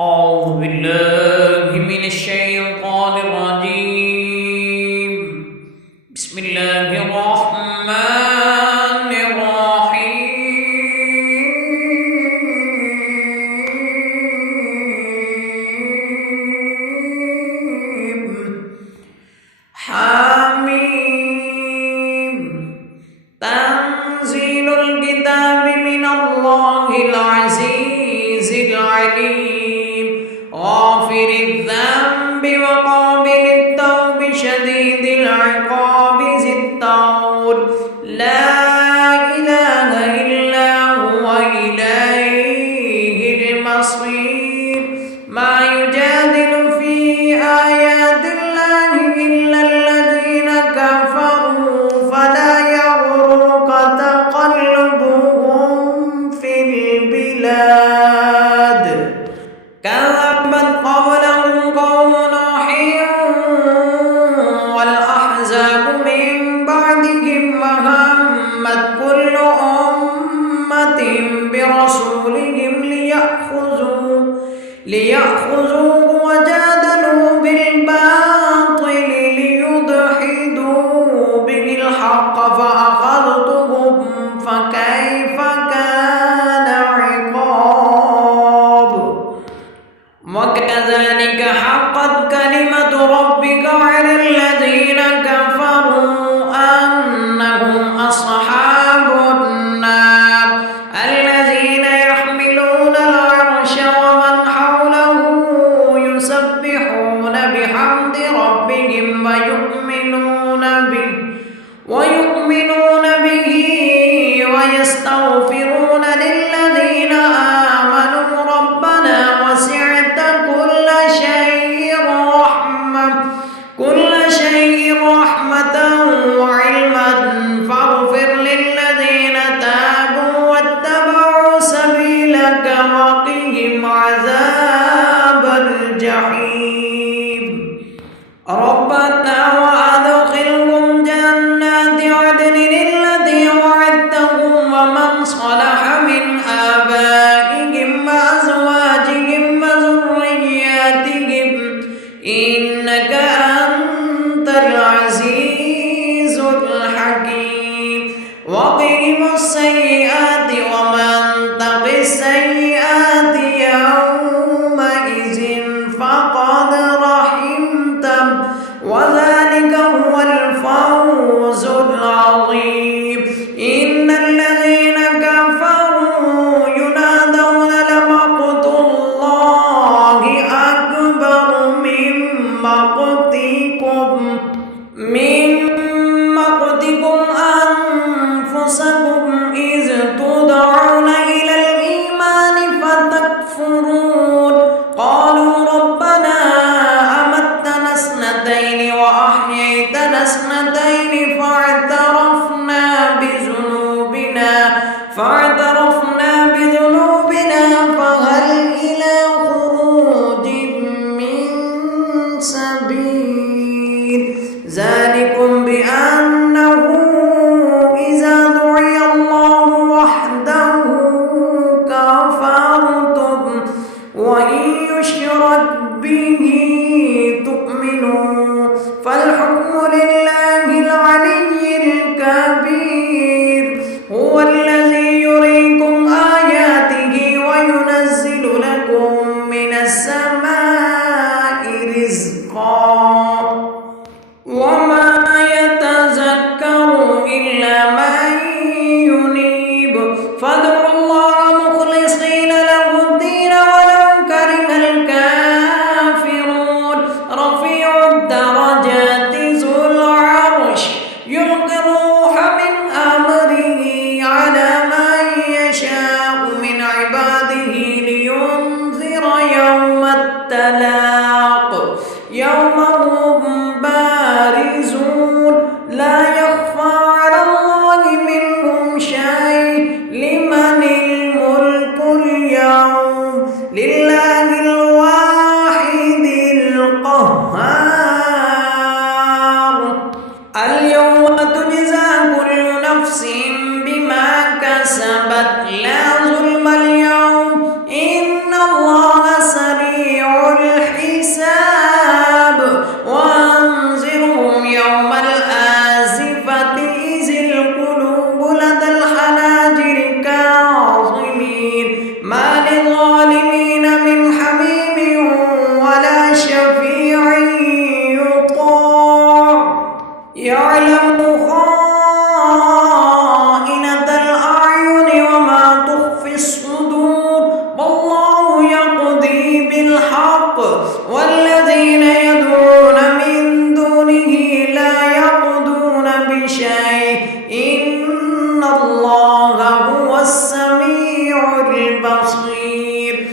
أعوذ بالله من الشيطان الرجيم. بسم الله الرحمن الرحيم. حميم. تنزيل الكتاب من الله العزيز العليم، غافر الذنب وقابل التوب شديد العقاب ذي الطول، لا إله إلا هو إليه المصير. ما يجادل في آيات الله إلا الذين كفروا، فلا يغرك تقلبهم في البلاد. كذبت قبلهم قوم نوح والأحزاب من بعدهم، وهمت كل أمة برسولهم ليأخذوه وجادلوا بالباطل ليدحضوا به الحق، فأخذتهم فكيف كان عقاب. وكذلك حقت كلمة ربك على الذين كفروا أنهم أصحاب النار، الذين يحملون العرش ومن حوله يسبحون بحمد ربهم ويؤمنون به ويستغفرون للذين آمنوا ربنا وسعت كل شيء رحمة وعلما، فاغفر للذين تابوا واتبعوا سبيلك وقهم عذاب الجحيم. ربنا وأدخلهم جنات عدن التي وعدتهم ومن صلح من آبائهم وأزواجهم وذرياتهم، إنك أنت العزيز الحكيم. وقهم السيئات ومن تق السيئات يومئذ فقد رحمته، وذلك هو الفوز العظيم. إن الذين كفروا ينادون لمقت الله أكبر من مقتكم أنفسكم إذ تدعون إلى الإيمان فتكفرون. قالوا ربنا أمتنا اثنتين وأحييتنا اثنتين فاعترفنا بذنوبنا فهل إلى خروج من سبيل. ذلكم بأنه إذا دعي الله وحده كفرتم، وإن يشرك به تؤمنوا، فالحكم لله العلي الكبير. هو الذي يريكم آياته وينزل لكم من السماء رزقا، وما يتذكر إلا من ينيب. فادعوا الله مخلصين له الدين ولو كره الكافرون. رفيع الدرجات ذو العرش يلقي الروح من أمره على من يشاء من عباده لينذر يوم التلاق، يوم هم بارزون لا يخفى على الله منهم شيء. لمن الملك اليوم؟ لله الواحد القهار. اليوم تجزى كل نفس بما كسبت لا ظلم اليوم، إن الله سريع والذين يدعون من دونه لا يقضون بشيء إن الله هو السميع البصير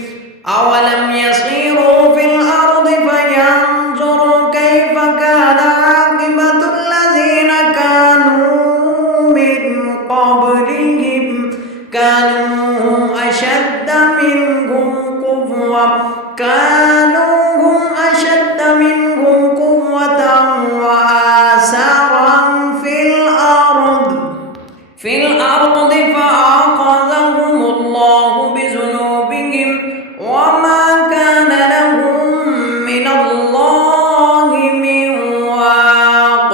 أولم يسيروا في الأرض فينظروا كيف كان عاقبة الذين كانوا من قبلهم كانوا هم أشد منهم قوة وآثارا في الأرض فأخذهم الله بذنوبهم وما كان لهم من الله من واق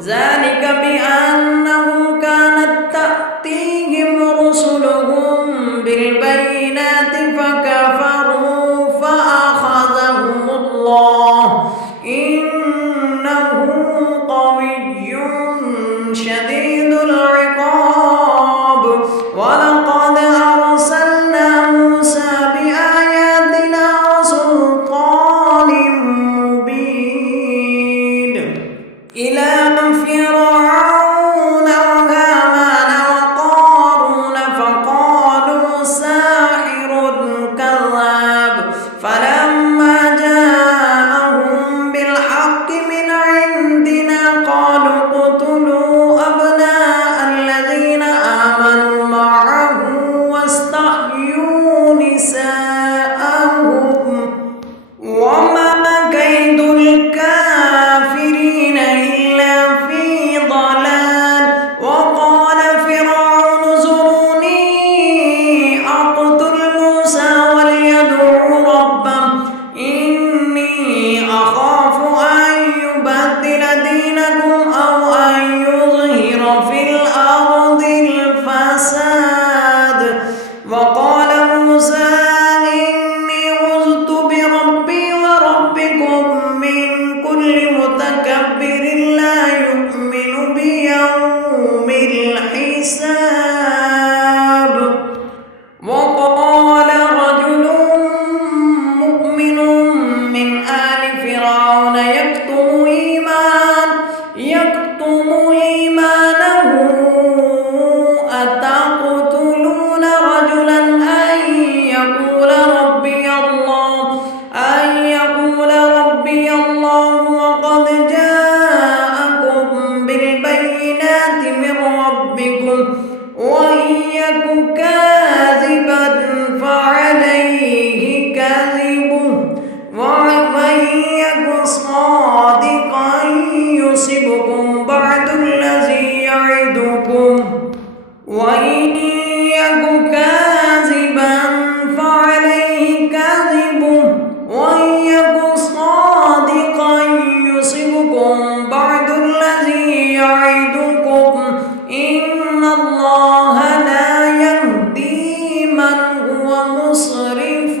ذلك بأنهم كانت تأتيهم رسلهم بالبينات فكفروا فأخذهم الله إنه قوي شديد العقاب ولقد أرسلنا موسى بآياتنا وسلطان مبين إلى فرعون وهامان وقارون فقالوا ساحر كذاب فلما جاءهم بالحق من عندنا قالوا اقتلوا أبناء الذين آمنوا معه واستحيوا نساءهم وما كيد الكافرين إلا في ضلال وقال فرعون ذروني أقتل موسى وليدع ربه إني أخاف أن يبدل دينكم أو أن يظهر في الأرض الفساد وقال موسى إني عذت بربي وربكم من كل متكبر لا يؤمن بيوم الحساب وقال رجل مؤمن من آل فرعون يكتم إيمانه أتقتلون رجلا أن يقول ربي الله وقد جاءكم بالبينات من ربكم وإن يك كاذبا فعليه كذبه ومن يك صادقا يصبكم بعد الذي يعدكم وإن يك كاذبا فعليه كذبه وإن يك صادقا يصبكم بعد الذي يعدكم إن الله لا يهدي من هو مسرف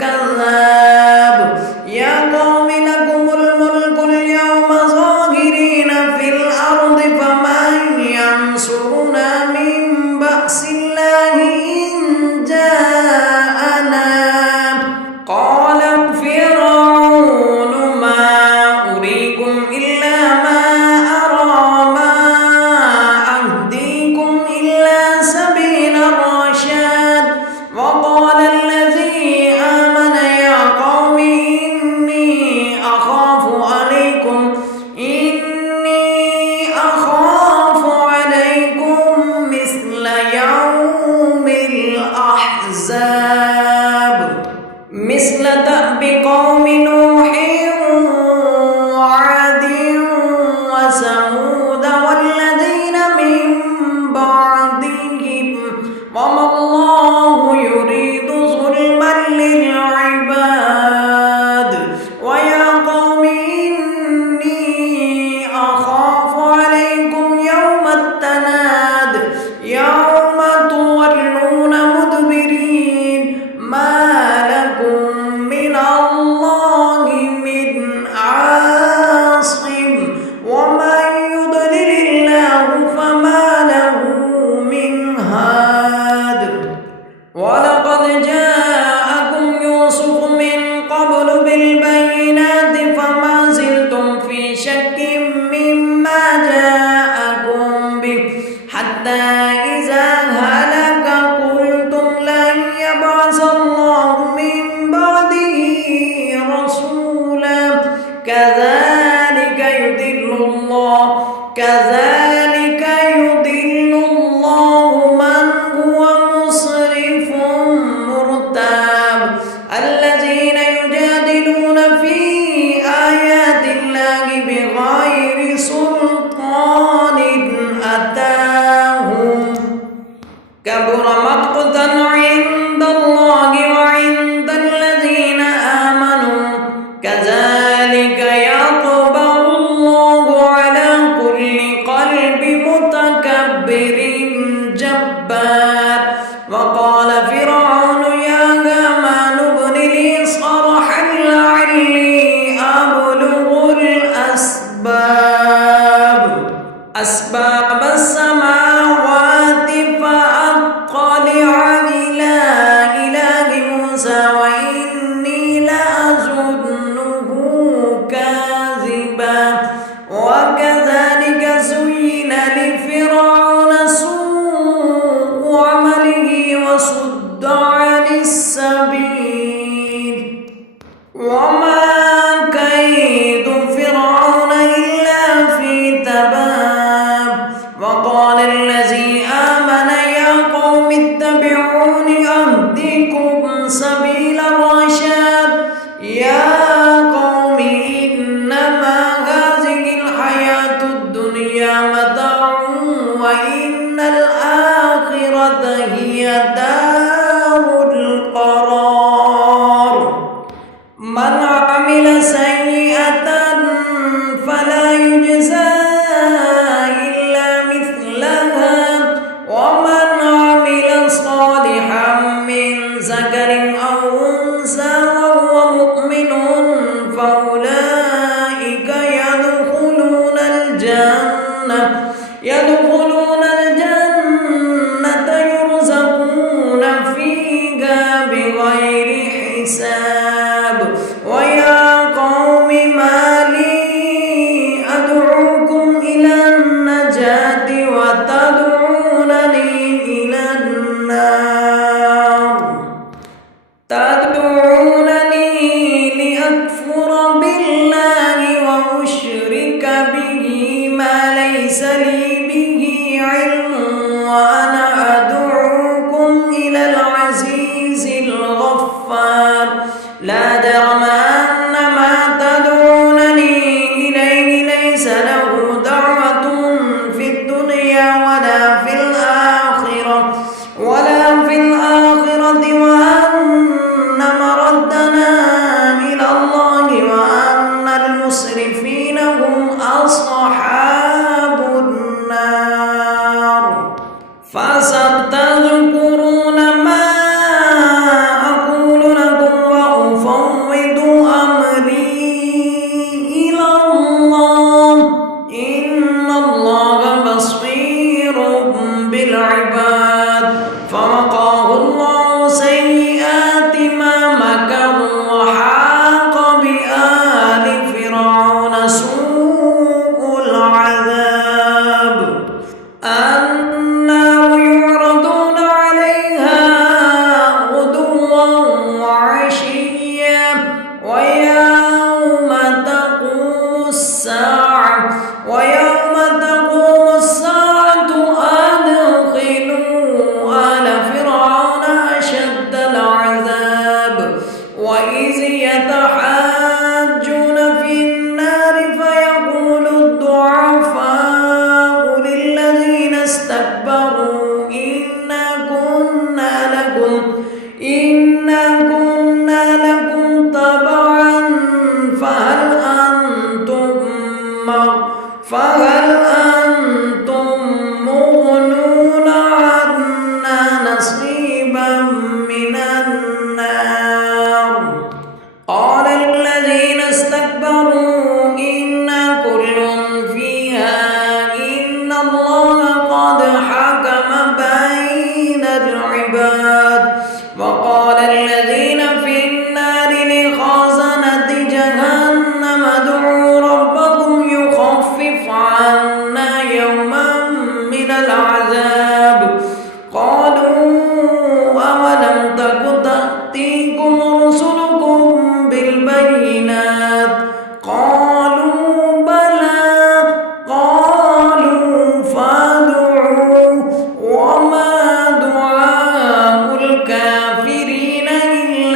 كذاب يا قوم لكم الملك اليوم ظاهرين في الأرض فمن ينصرنا من بأس الله إن جاءنا قال فرعون ما أريكم إلا ما أرى ما أهديكم إلا سبيل الرشاد وقال الذي آمن يا قوم إني أخاف عليكم مثل يوم الأحزاب مثل دأب قوم نوح وعاد وثمود والذين من بعدهم وما الله يريد ظلما للعباد ويا قوم إني أخاف عليكم يوم التناد يوم تولون مدبرين ما لكم من الله من عاصم ومن يضلل الله فما له من هاد كبر مقتا عند الله وعند الذين آمنوا كذلك يطبع الله على كل قلب متكبر جبار. وقال فرعون يا هامان ابن لي صرحا لعلي أبلغ أسباب السماوات فأطلع إلى إله موسى وإني لأظنه كاذبا. وكذلك زين لفرعون سوء عمله وصد عن السبيل وما كيد فرعون إلا في تباب. وقال الذي آمن يا قوم اتبعون أهدكم سبيل الرشاد. يا قوم إنما هذه الحياة الدنيا متاع وإن الآخرة هي دار القرار. من عمل سيئة فلا يجزى إلا مثلها ومن عمل صالحا من ذكر أو أنثى وهو مؤمن فأولئك يدخلون الجنة يرزقون فيها بغير حساب. ويا قوم ما لي أدعوكم إلى النجاة وتدعونني إلى النار. تدعونني لأكفر بالله وأشرك به ما ليس لي به علم وأنا أدعوكم إلى العزيز الغفار. لا جرم أن ما تدعونني إليه ليس له دعوة في الدنيا ولا في الآخرة وأن مردنا إلى الله وأن المسرفين هم أصحاب النار. فستذكرون ما أقول لكم وأفوض أمري إلى الله إن الله بصير بالعباد. فوقاه الله سيئات ما مكروا وحاق بآل فرعون سوء العذاب. النار يعرضون عليها غدوا وعشيا ويوم تقوم الساعة أدخلوا آل فرعون أشد العذاب. وإذ يتحاجون في النار فيقول الضعفاء للذين استكبروا إنا كنا لكم تبعا فهل أنتم مغنون عنا نصيبا من النار. قال الذين استكبروا إنا كل فيها إن الله قد حكم بين العباد. وقال الذين في النار لخازنة جهنم ادعوا ربكم يخفف عنا يوما من العذاب. قالوا أولم تك تأتيكم رسلكم بالبينات قالوا بلى قالوا فادعوا وما دعاء الكافرين إلا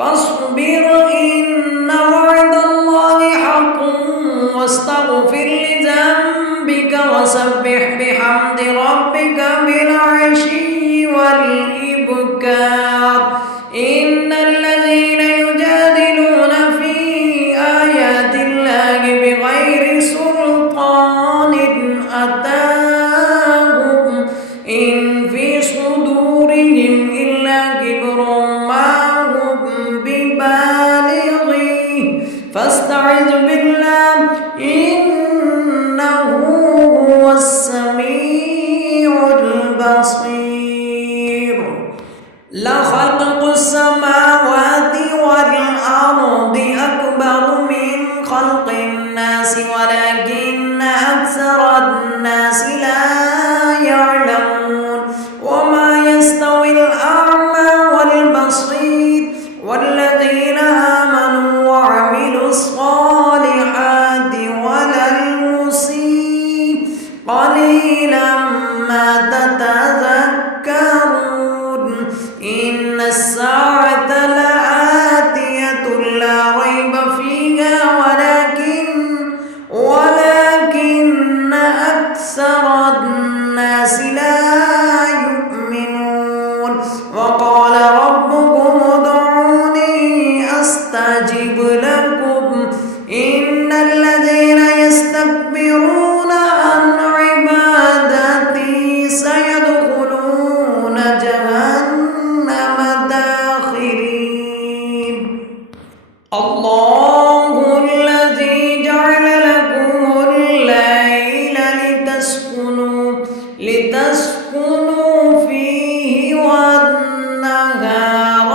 فاصبر إن وعد الله حق واستغفر لذنبك وسبح بحمد ربك بالعشي والإبكار إن الذين يجادلون في آيات الله بغير سلطان أتاهم إن في صدورهم إلا كبر ما هم ببالغيه فاستعذ بالله إنه هو السميع البصير لخلق السماوات والأرض أكبر من خلق الناس ولكن أكثر الناس لا يعلمون وما يستوي الأعمى والبصير والذين آمنوا وعملوا الصالحات ولا المسيء قليلا ما تتذكرون إن الساعة لآتية لا ريب فيها ولكن أكثر الناس لا يؤمنون وقال ربكم ادعوني أستجب لكم إن الذين يستكبرون عن عبادتي سيدخلون جهنم داخرين الله الذي جعل لكم الليل لتسكنوا فيه والنهار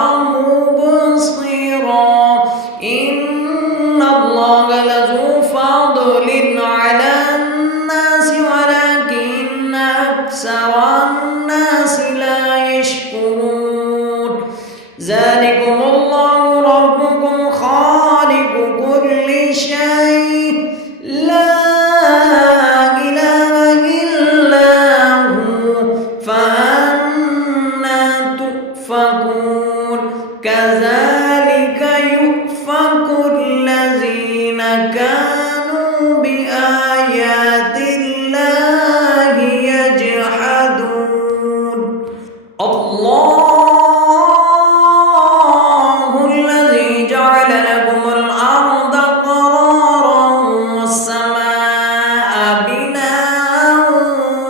مبصرا إن الله لذو فضل على الناس ولكن أكثر الناس لا يشكرون ذلكم الله ربكم خالق كل شيء لا إله إلا هو فأنى تؤفكون كذلك يؤفك الذين كانوا بآيات الله يجحدون الله الذي جعل لكم الأرض قرارا والسماء بناء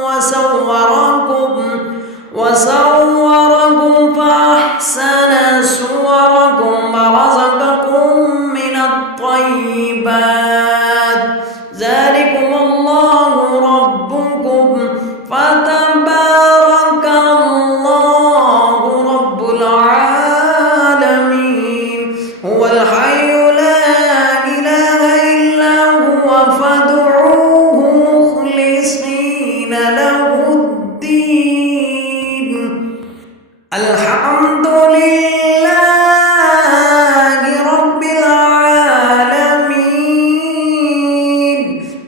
وصوركم فأحسن صوركم ورزقكم من الطيبات ذلكم الله ربكم فتبارك الله رب العالمين هو الحي لا إله إلا هو فادعوه مخلصين له الدين الحمد لله رب العالمين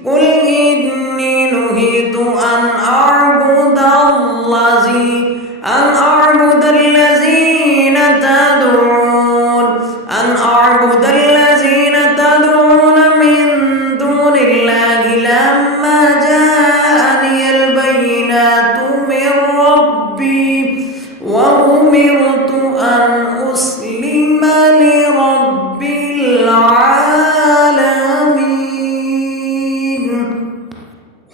قل إني نهيت أن أعبد الذين تدعون من دون الله لما جاءني البينات من ربي وأمرت أن أسلم لرب العالمين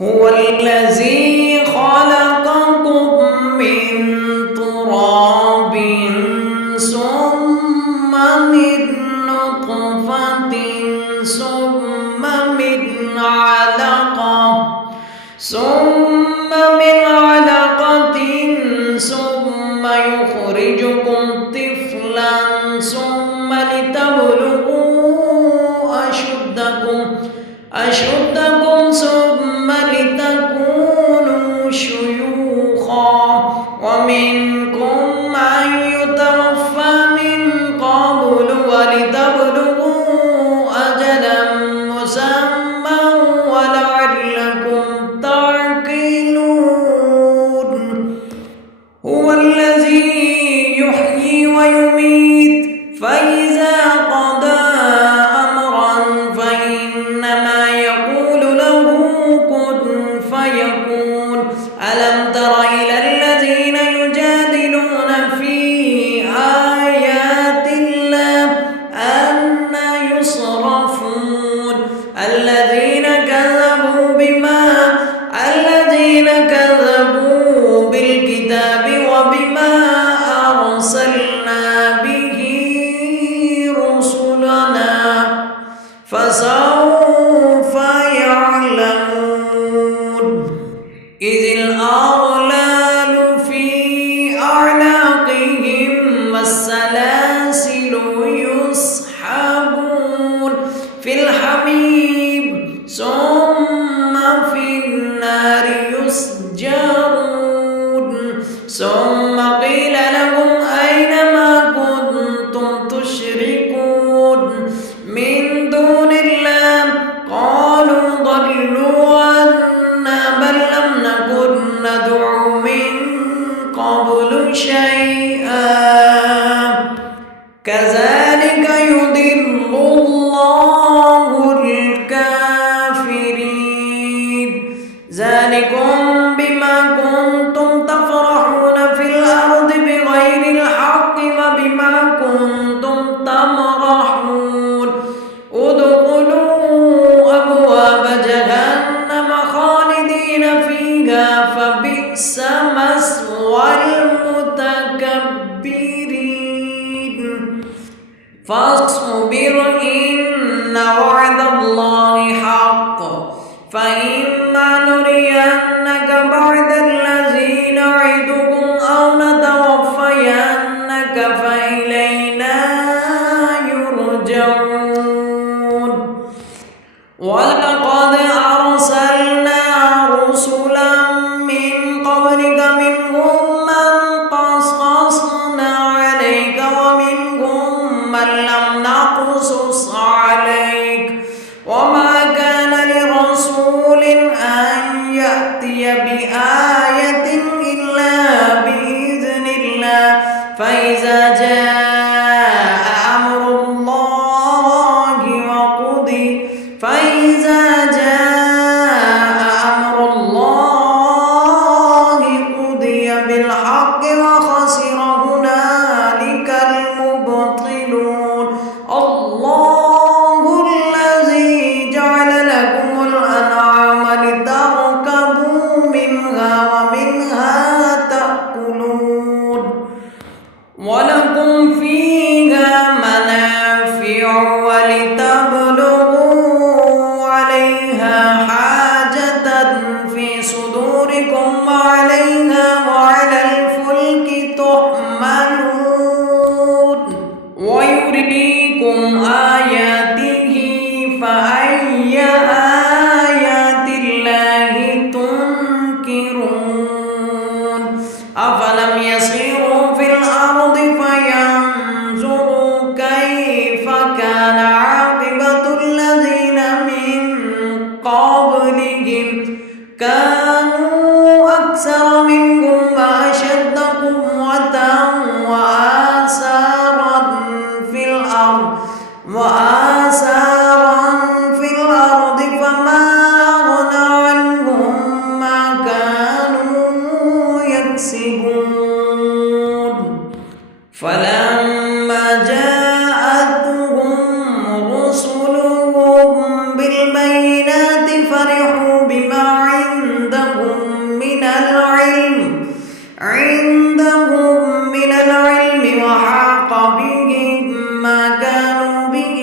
هو الذي خلقكم من تراب ثم من نطفة ثم من علقة ثم يخرجكم طفلا ثم لتبلغوا أشدكم ثم لتكونوا شيوخا ومنكم من يتوفى من قبل ولتبلغوا أجلا مسمى ولعلكم تعقلون هو الذي يحيي ويميت فإذا كذلك يضل الله الكافرين ذلكم بما كنتم تفرحون في الأرض بغير الحق وبما كنتم تمرحون ادخلوا أبواب جهنم خالدين فيها فبئس مثوى المتكبرين فاصبر إن وعد الله حق فإما نرينك بعد الذي نعدهم أو نتوفينك فإلينا يرجعون ولقد أرسلنا رسلا من قبلك منهم من قصصنا عليك ومنهم من لم نقصص عليك وما كان لرسول أن يأتي بآية إلا بإذن الله فإذا جاء أمر الله وقضي بالحق وخسر هنالك المبطلون الله الذي جعل لكم الأنعام لتركبوا منها ومنها تأكلون ولكم فيها منافع ولتبلغوا عليها حاجة في صدوركم وعليها وعلى الفلك تحملون ويريكم آياته فأي آيات الله تنكرون أفلم يسيروا في الأرض فينظروا كيف كان عاقبة الذين من قبلهم كانوا أكثر منهم وأشد قوة وآثارا في الأرض فما أغنى عنهم ما كانوا يكسبون فلما جاءتهم رسلهم بالبينات فرحوا بما عندهم من العلم وحاق بهم ما كانوا به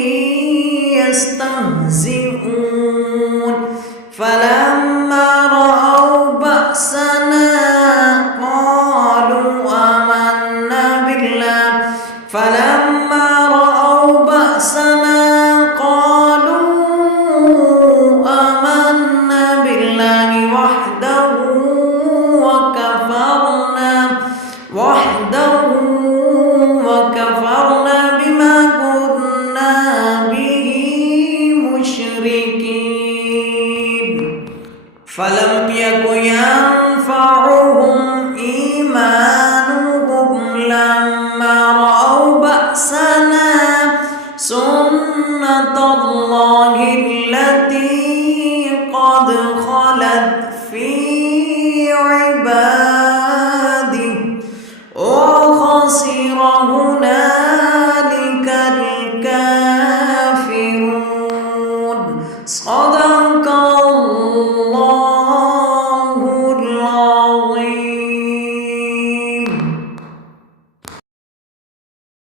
يستهزئون